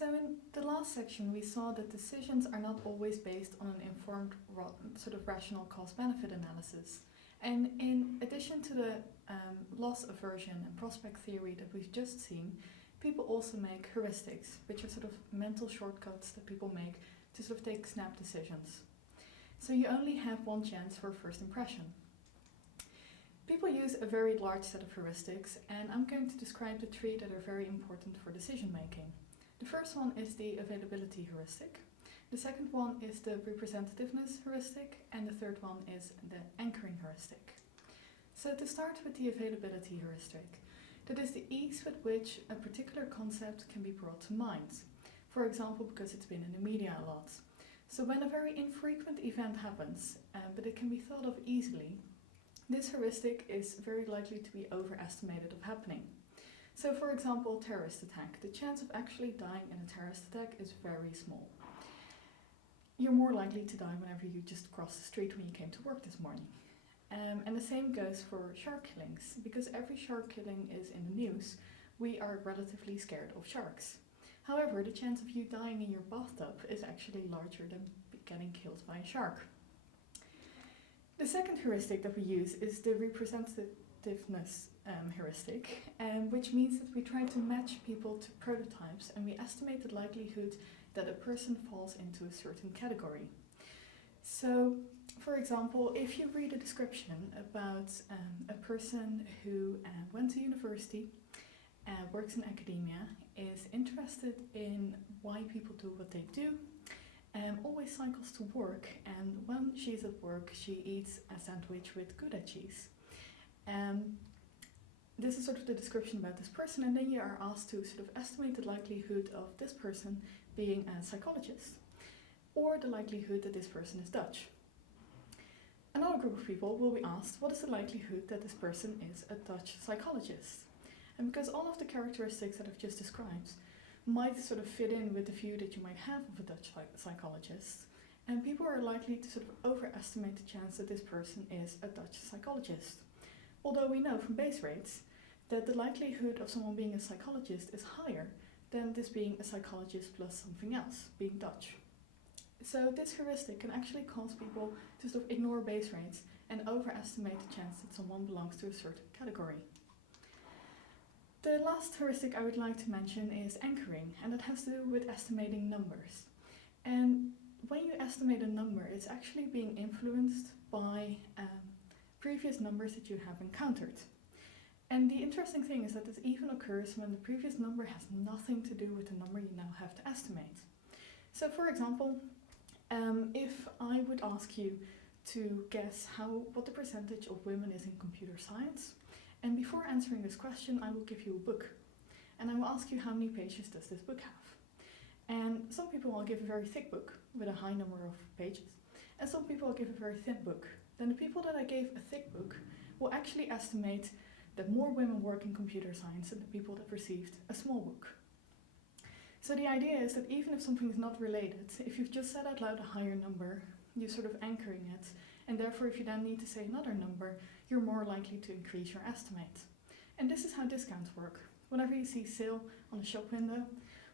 So in the last section we saw that decisions are not always based on an informed sort of rational cost-benefit analysis. And in addition to the loss aversion and prospect theory that we've just seen, people also make heuristics, which are sort of mental shortcuts that people make to sort of take snap decisions. So you only have one chance for a first impression. People use a very large set of heuristics, and I'm going to describe the three that are very important for decision making. The first one is the availability heuristic. The second one is the representativeness heuristic, and the third one is the anchoring heuristic. So to start with the availability heuristic, that is the ease with which a particular concept can be brought to mind. For example, because it's been in the media a lot. So when a very infrequent event happens, but it can be thought of easily, this heuristic is very likely to be overestimated of happening. So for example, terrorist attack. The chance of actually dying in a terrorist attack is very small. You're more likely to die whenever you just cross the street when you came to work this morning. And the same goes for shark killings. Because every shark killing is in the news, we are relatively scared of sharks. However, the chance of you dying in your bathtub is actually larger than getting killed by a shark. The second heuristic that we use is the representativeness heuristic, which means that we try to match people to prototypes and we estimate the likelihood that a person falls into a certain category. So, for example, if you read a description about a person who went to university, works in academia, is interested in why people do what they do, always cycles to work, and when she's at work she eats a sandwich with Gouda cheese. This is sort of the description about this person, and then you are asked to sort of estimate the likelihood of this person being a psychologist, or the likelihood that this person is Dutch. Another group of people will be asked, what is the likelihood that this person is a Dutch psychologist? And because all of the characteristics that I've just described might sort of fit in with the view that you might have of a Dutch psychologist, and people are likely to sort of overestimate the chance that this person is a Dutch psychologist. Although we know from base rates that the likelihood of someone being a psychologist is higher than this being a psychologist plus something else, being Dutch. So this heuristic can actually cause people to sort of ignore base rates and overestimate the chance that someone belongs to a certain category. The last heuristic I would like to mention is anchoring, and it has to do with estimating numbers. And when you estimate a number, it's actually being influenced by previous numbers that you have encountered. And the interesting thing is that this even occurs when the previous number has nothing to do with the number you now have to estimate. So for example, if I would ask you to guess what the percentage of women is in computer science, and before answering this question I will give you a book, and I will ask you how many pages does this book have. And some people will give a very thick book with a high number of pages, and some people will give a very thin book. Then the people that I gave a thick book will actually estimate that more women work in computer science than the people that received a small book. So the idea is that even if something is not related, if you've just said out loud a higher number, you're sort of anchoring it, and therefore if you then need to say another number, you're more likely to increase your estimate. And this is how discounts work. Whenever you see sale on a shop window,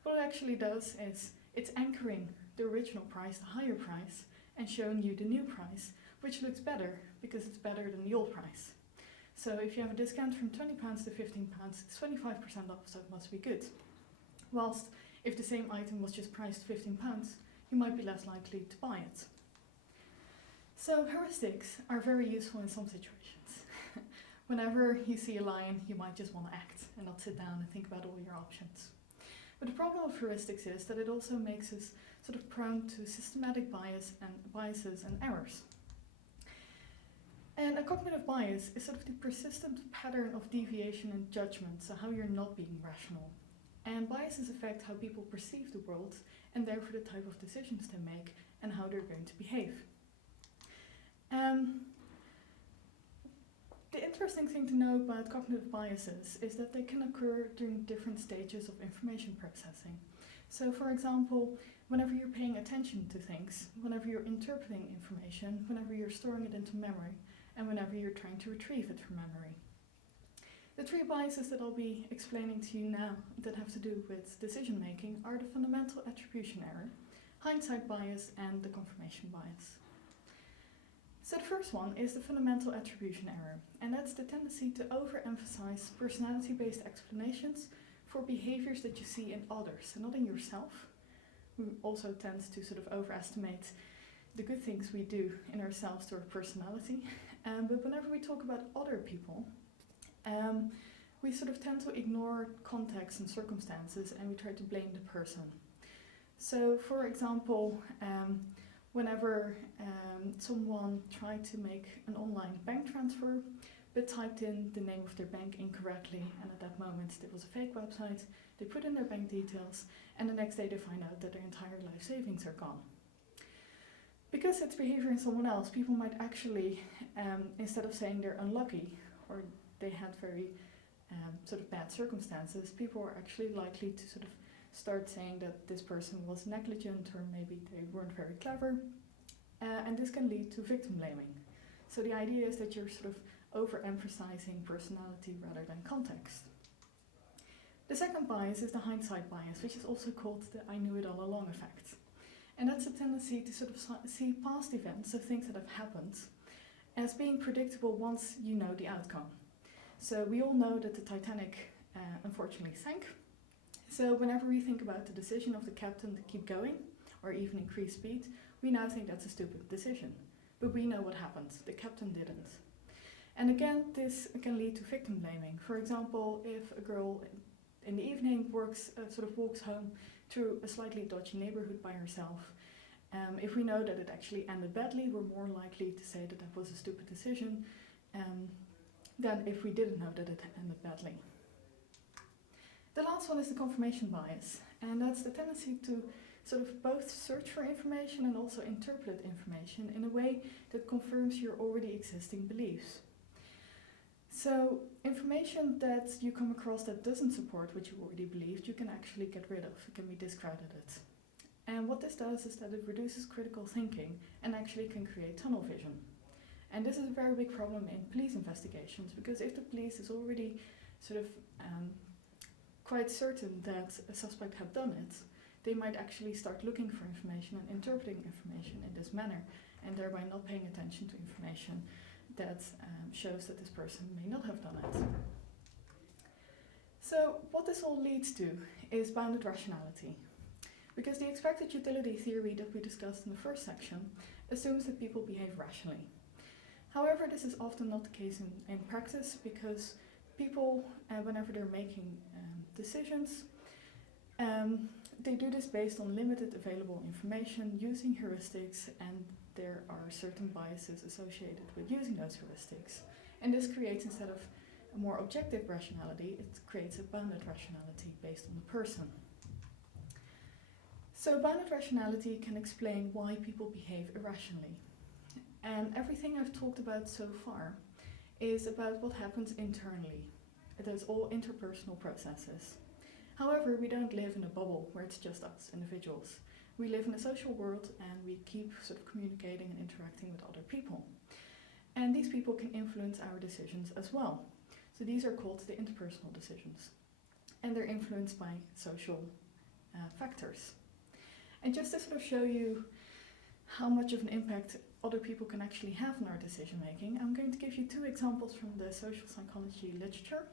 what it actually does is it's anchoring the original price, the higher price, and showing you the new price, which looks better because it's better than the old price. So if you have a discount from £20 to £15, it's 25% off, so it must be good. Whilst if the same item was just priced £15, you might be less likely to buy it. So heuristics are very useful in some situations. Whenever you see a lion, you might just want to act and not sit down and think about all your options. But the problem with heuristics is that it also makes us sort of prone to systematic biases and errors. And a cognitive bias is sort of the persistent pattern of deviation in judgment, so how you're not being rational. And biases affect how people perceive the world, and therefore the type of decisions they make and how they're going to behave. The interesting thing to know about cognitive biases is that they can occur during different stages of information processing. So for example, whenever you're paying attention to things, whenever you're interpreting information, whenever you're storing it into memory, and whenever you're trying to retrieve it from memory. The three biases that I'll be explaining to you now that have to do with decision making are the fundamental attribution error, hindsight bias, and the confirmation bias. So the first one is the fundamental attribution error, and that's the tendency to overemphasize personality-based explanations for behaviors that you see in others and not in yourself. We also tend to sort of overestimate the good things we do in ourselves to our personality, but whenever we talk about other people, we sort of tend to ignore context and circumstances, and we try to blame the person. So, for example, whenever someone tried to make an online bank transfer but typed in the name of their bank incorrectly, and at that moment it was a fake website, they put in their bank details, and the next day they find out that their entire life savings are gone. Because it's behavior in someone else, people might actually, instead of saying they're unlucky or they had very sort of bad circumstances, people are actually likely to sort of start saying that this person was negligent or maybe they weren't very clever, and this can lead to victim blaming. So the idea is that you're sort of overemphasizing personality rather than context. The second bias is the hindsight bias, which is also called the I knew it all along effect. And that's a tendency to sort of see past events, so things that have happened, as being predictable once you know the outcome. So we all know that the Titanic unfortunately sank. So whenever we think about the decision of the captain to keep going, or even increase speed, we now think that's a stupid decision. But we know what happened. The captain didn't. And again, this can lead to victim blaming. For example, if a girl in the evening walks home through a slightly dodgy neighborhood by herself, if we know that it actually ended badly, we're more likely to say that that was a stupid decision than if we didn't know that it ended badly. The last one is the confirmation bias, and that's the tendency to sort of both search for information and also interpret information in a way that confirms your already existing beliefs. So information that you come across that doesn't support what you already believed, you can actually get rid of. It can be discredited. And what this does is that it reduces critical thinking and actually can create tunnel vision. And this is a very big problem in police investigations, because if the police is already sort of quite certain that a suspect had done it, they might actually start looking for information and interpreting information in this manner, and thereby not paying attention to information that shows that this person may not have done it. So what this all leads to is bounded rationality, because the expected utility theory that we discussed in the first section assumes that people behave rationally. However, this is often not the case in practice, because people, whenever they're making decisions, they do this based on limited available information, using heuristics, and there are certain biases associated with using those heuristics. And this creates, instead of a more objective rationality, it creates a bounded rationality based on the person. So bounded rationality can explain why people behave irrationally. And everything I've talked about so far is about what happens internally. It is all interpersonal processes. However, we don't live in a bubble where it's just us, individuals. We live in a social world, and we keep sort of communicating and interacting with other people. And these people can influence our decisions as well. So these are called the interpersonal decisions. And they're influenced by social factors. And just to sort of show you how much of an impact other people can actually have on our decision making, I'm going to give you two examples from the social psychology literature.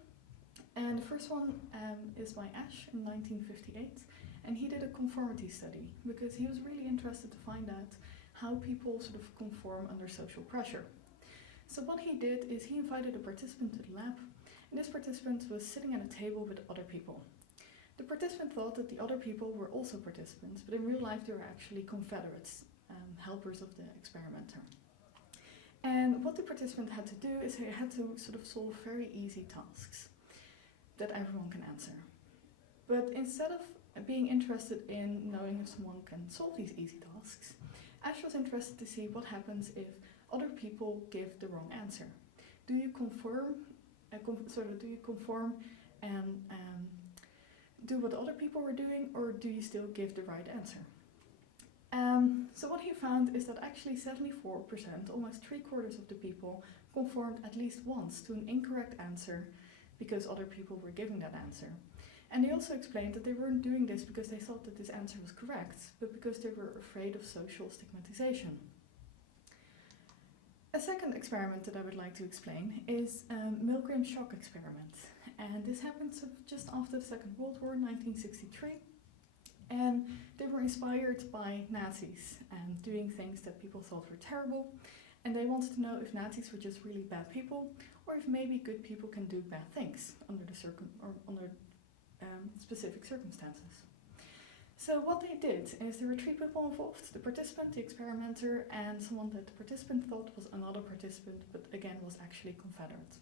And the first one is by Ash in 1958, and he did a conformity study because he was really interested to find out how people sort of conform under social pressure. So what he did is he invited a participant to the lab, and this participant was sitting at a table with other people. The participant thought that the other people were also participants, but in real life they were actually confederates, helpers of the experimenter. And what the participant had to do is he had to sort of solve very easy tasks that everyone can answer. But instead of being interested in knowing if someone can solve these easy tasks, Ash was interested to see what happens if other people give the wrong answer. Do you conform and do what other people were doing, or do you still give the right answer? So what he found is that actually 74%, almost 3/4 of the people, conformed at least once to an incorrect answer because other people were giving that answer. And they also explained that they weren't doing this because they thought that this answer was correct, but because they were afraid of social stigmatization. A second experiment that I would like to explain is Milgram shock experiment. And this happened just after the Second World War, 1963. And they were inspired by Nazis and doing things that people thought were terrible. And they wanted to know if Nazis were just really bad people, or if maybe good people can do bad things under specific circumstances. So what they did is there were 3 people involved: the participant, the experimenter, and someone that the participant thought was another participant, but again was actually Confederate.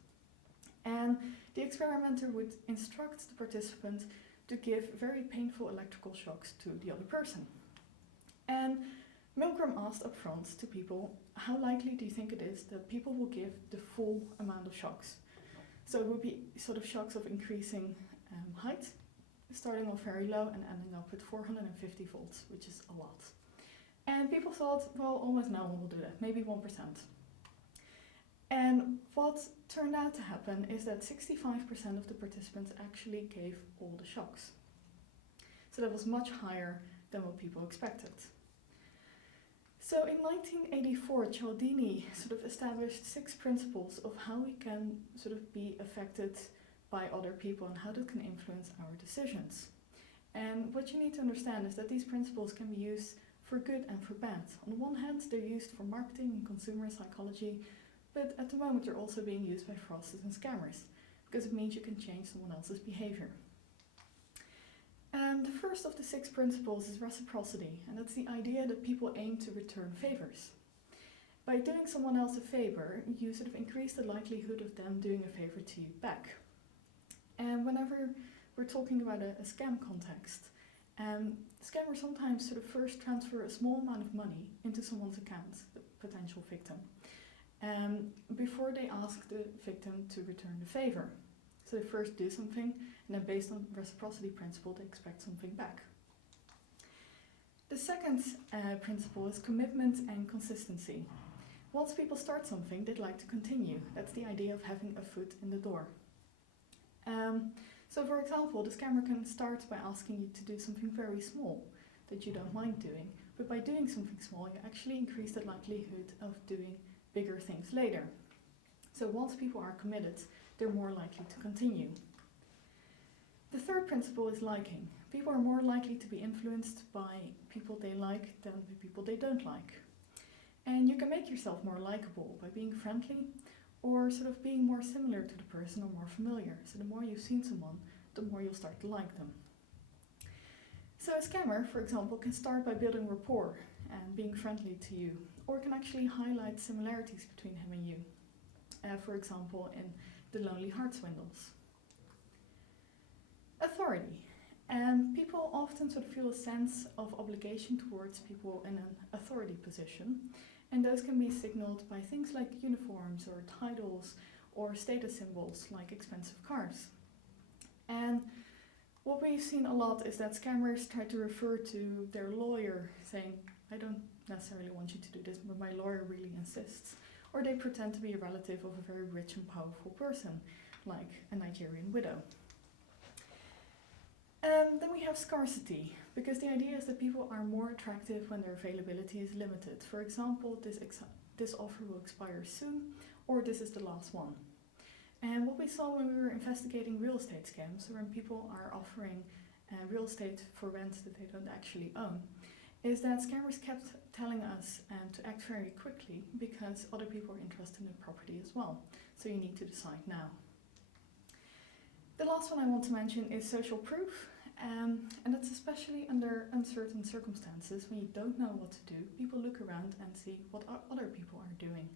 And the experimenter would instruct the participant to give very painful electrical shocks to the other person. And Milgram asked up front to people, how likely do you think it is that people will give the full amount of shocks? So it would be sort of shocks of increasing height, starting off very low and ending up with 450 volts, which is a lot. And people thought, well, almost no one will do that, maybe 1%. And what turned out to happen is that 65% of the participants actually gave all the shocks. So that was much higher than what people expected. So in 1984, Cialdini sort of established 6 principles of how we can sort of be affected by other people and how that can influence our decisions. And what you need to understand is that these principles can be used for good and for bad. On the one hand, they're used for marketing and consumer psychology, but at the moment they're also being used by fraudsters and scammers, because it means you can change someone else's behavior. And the first of the 6 principles is reciprocity, and that's the idea that people aim to return favors. By doing someone else a favor, you sort of increase the likelihood of them doing a favor to you back. And whenever we're talking about a scam context, scammers sometimes sort of first transfer a small amount of money into someone's account, the potential victim, before they ask the victim to return the favor. So they first do something, and then based on the reciprocity principle, they expect something back. The second principle is commitment and consistency. Once people start something, they'd like to continue. That's the idea of having a foot in the door. So for example, the scammer can start by asking you to do something very small that you don't mind doing, but by doing something small, you actually increase the likelihood of doing bigger things later. So once people are committed, they're more likely to continue. The third principle is liking. People are more likely to be influenced by people they like than by people they don't like. And you can make yourself more likable by being friendly, or sort of being more similar to the person or more familiar. So the more you've seen someone, the more you'll start to like them. So a scammer, for example, can start by building rapport and being friendly to you, or can actually highlight similarities between him and you. For example, in the Lonely Heart swindles. Authority. People often sort of feel a sense of obligation towards people in an authority position. And those can be signaled by things like uniforms or titles or status symbols like expensive cars. And what we've seen a lot is that scammers try to refer to their lawyer saying, I don't necessarily want you to do this, but my lawyer really insists. Or they pretend to be a relative of a very rich and powerful person, like a Nigerian widow. Then we have scarcity, because the idea is that people are more attractive when their availability is limited. For example, this offer will expire soon, or this is the last one. And what we saw when we were investigating real estate scams, when people are offering real estate for rent that they don't actually own, is that scammers kept telling us to act very quickly because other people are interested in the property as well. So you need to decide now. The last one I want to mention is social proof. And that's especially under uncertain circumstances when you don't know what to do. People look around and see what other people are doing.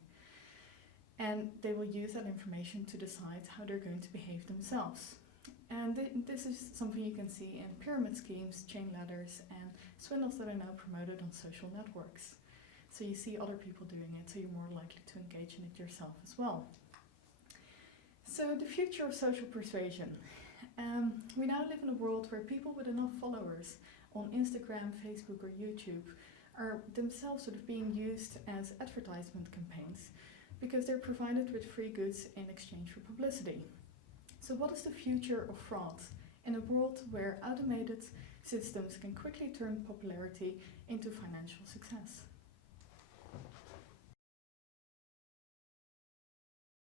And they will use that information to decide how they're going to behave themselves. And this is something you can see in pyramid schemes, chain ladders, and swindles that are now promoted on social networks. So you see other people doing it, so you're more likely to engage in it yourself as well. So the future of social persuasion. We now live in a world where people with enough followers on Instagram, Facebook or YouTube are themselves sort of being used as advertisement campaigns because they're provided with free goods in exchange for publicity. So what is the future of fraud in a world where automated systems can quickly turn popularity into financial success?